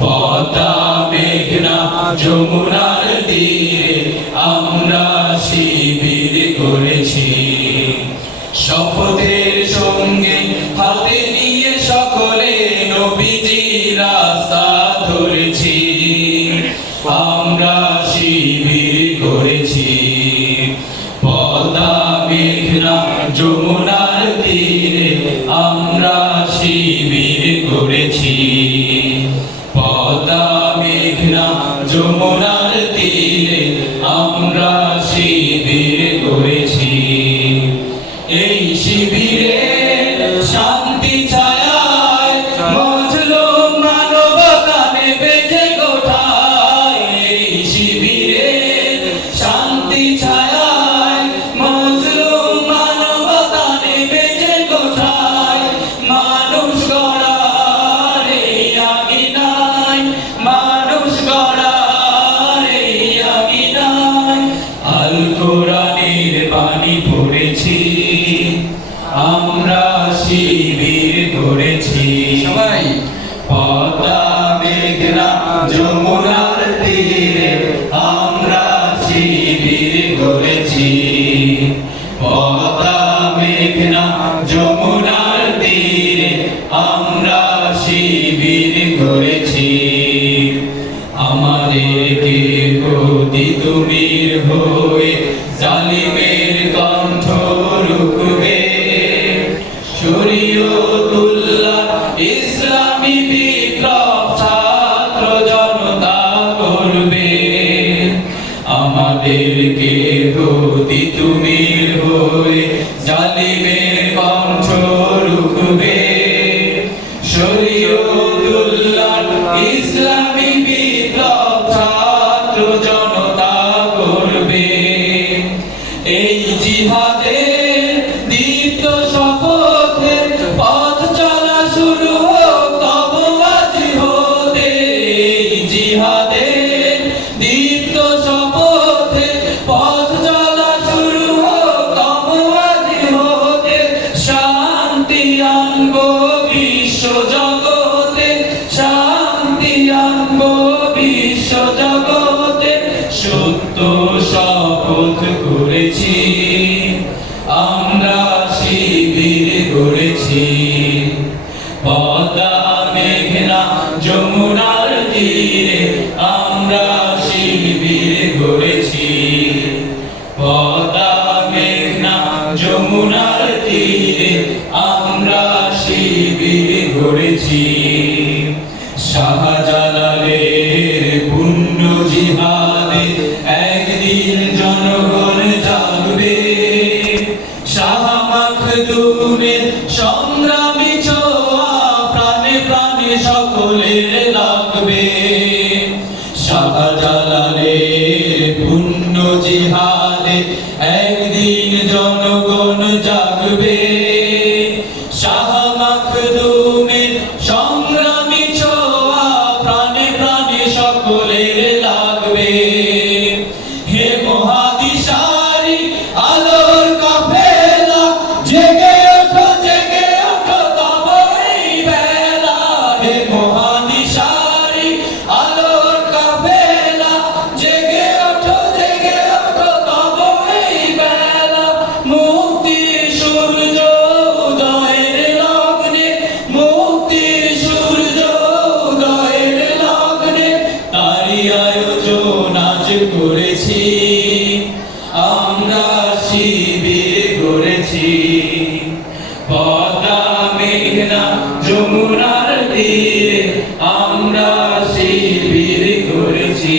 পদ্মা মেঘনা যমুনার তীরে আমরা শিবির করেছি, শপথের সঙ্গে হাতে নিয়ে সকলে নবীজির রাস্তা ধরেছি। আমরা শিবির করেছি পদ্মা মেঘনা যমুনার তীরে আমরা শিবির করেছি, পদ্মা মেঘনা যমুনার তীরে আমরা শিবির করেছি। এই শিবিরে শান্তি ছায়ায় মজলুম মানবতা নেমেছে কোঠায়। এই শিবিরে শান্তি ছায়ায় মজলুম মানবতা নেমেছে কোঠায়। মানুষ গড়ার এই আঙিনায়, মানুষ গড়ার এই আঙিনায় আল কোরআনের বাণী পড়েছি, আমরা শিবির করেছি। সবাই পদ্মা মেঘনা যমুনার তীরে আমরা শিবির করেছি, পদ্মা মেঘনা যমুনার তীরে আমরা শিবির করেছি। আমাদেরকে গতি তুমির হয়ে জালিমের কণ্ঠ রুখবে, শরীয়তুল্লাহ ইসলামী বিপ্লব ছাত্র জনতা করবে। আমাদেরকে গতি তুমির হয়ে জালিমের কণ্ঠ রুখবে, শরীয়তুল্লাহ ইসলামী বিপ্লব ছাত্র জনতা করবে। এই জিহাদের দীপ্ত শপথের পথ চলা শুরু হোক তব আজ হতে। এই জিহাদের দীপ্ত শপথের পথ চলা শুরু হোক তব আজ হতে। শান্তি আনবো বিশ্ব জগতে, শান্তি আনবো বিশ্ব জগতে। সত্য শপথ করেছি, আমরা শিবির করেছি, পদ্মা মেঘনা যমুনার তীরে আমরা শিবির করেছি, পদ্মা মেঘনা যমুনার তীরে আমরা শিবির করেছি। শাহজালালের পুণ্য জিহাদে একদিন জনগণ জাগবে, শাহ মাখদুমের সংগ্রামী ছোঁয়া প্রাণে প্রাণে সকলের লাগবে। শাহজালালের পুণ্য জিহাদে একদিন জনগণ জাগবে, শাহ মাখদুমের সংগ্রামী ছোঁয়া প্রাণে প্রাণে সকলের লাগবে। হে মহাদিশারি আলোর কাফেলা, জেগে ওঠো তব এই বেলা। হে মহাদিশারি আলোর কাফেলা, জেগে ওঠো তব এই বেলা। মুক্তির সূর্য উদয়ের লগ্নে, মুক্তির সূর্য উদয়ের লগ্নে তারি আয়োজন আজ করেছি, আমরা শিবির করেছি, পদ্মা মেঘনা যমুনার তীরে আমরা শিবির করেছি।